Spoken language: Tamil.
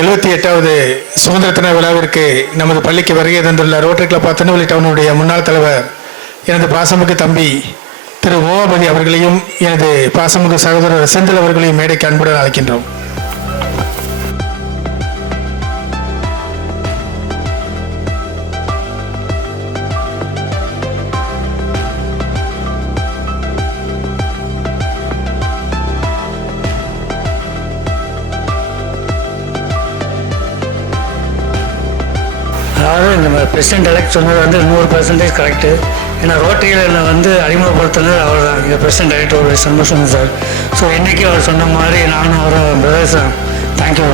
78வது சுதந்திர தின விழாவிற்கு நமது பள்ளிக்கு வருகை தந்துள்ள ரோட்டரி கிளப் திருநெல்வேலி டவுனுடைய முன்னாள் தலைவர் எனது பாசமிகு தம்பி திரு ஓவாபதி அவர்களையும் எனது பாசமிகு சகோதரர் செந்தில் அவர்களையும் மேடைக்கு அன்புடன் அழைக்கின்றோம். அதாவது இந்த பிரசிடென்ட் எலெக்ட் சொன்னது வந்து 100% கரெக்டு. ஏன்னா ரோட்டரியில் என்னை அறிமுகப்படுத்தினது அவர் தான், இந்த பிரசிடென்ட் எலெக்ட் ஒரு சந்தோஷம் சார். ஸோ இன்றைக்கி அவர் சொன்ன மாதிரி நானும் அவரை பிரதர்ஸ் தேங்க்யூ.